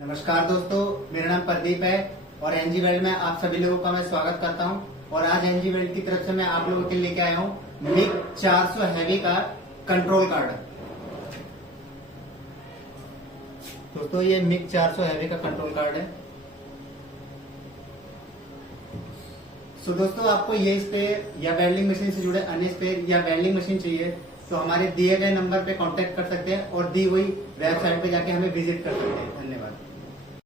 नमस्कार दोस्तों, मेरा नाम प्रदीप है और एनजी वेल्ड में आप सभी लोगों का मैं स्वागत करता हूं। और आज एनजी वेल्ड की तरफ से मैं आप लोगों के लिए लेके आया हूं मिग 400 हैवी का कंट्रोल कार्ड। दोस्तों ये मिग 400 हैवी का कंट्रोल कार्ड है। सो दोस्तों आपको ये स्पेयर या वेल्डिंग मशीन से जुड़े अन्य स्पेयर या वेल्डिंग मशीन चाहिए तो हमारे दिए गए नंबर पे कांटेक्ट कर सकते हैं और दी हुई वेबसाइट पे जाके हमें विजिट कर सकते हैं। धन्यवाद।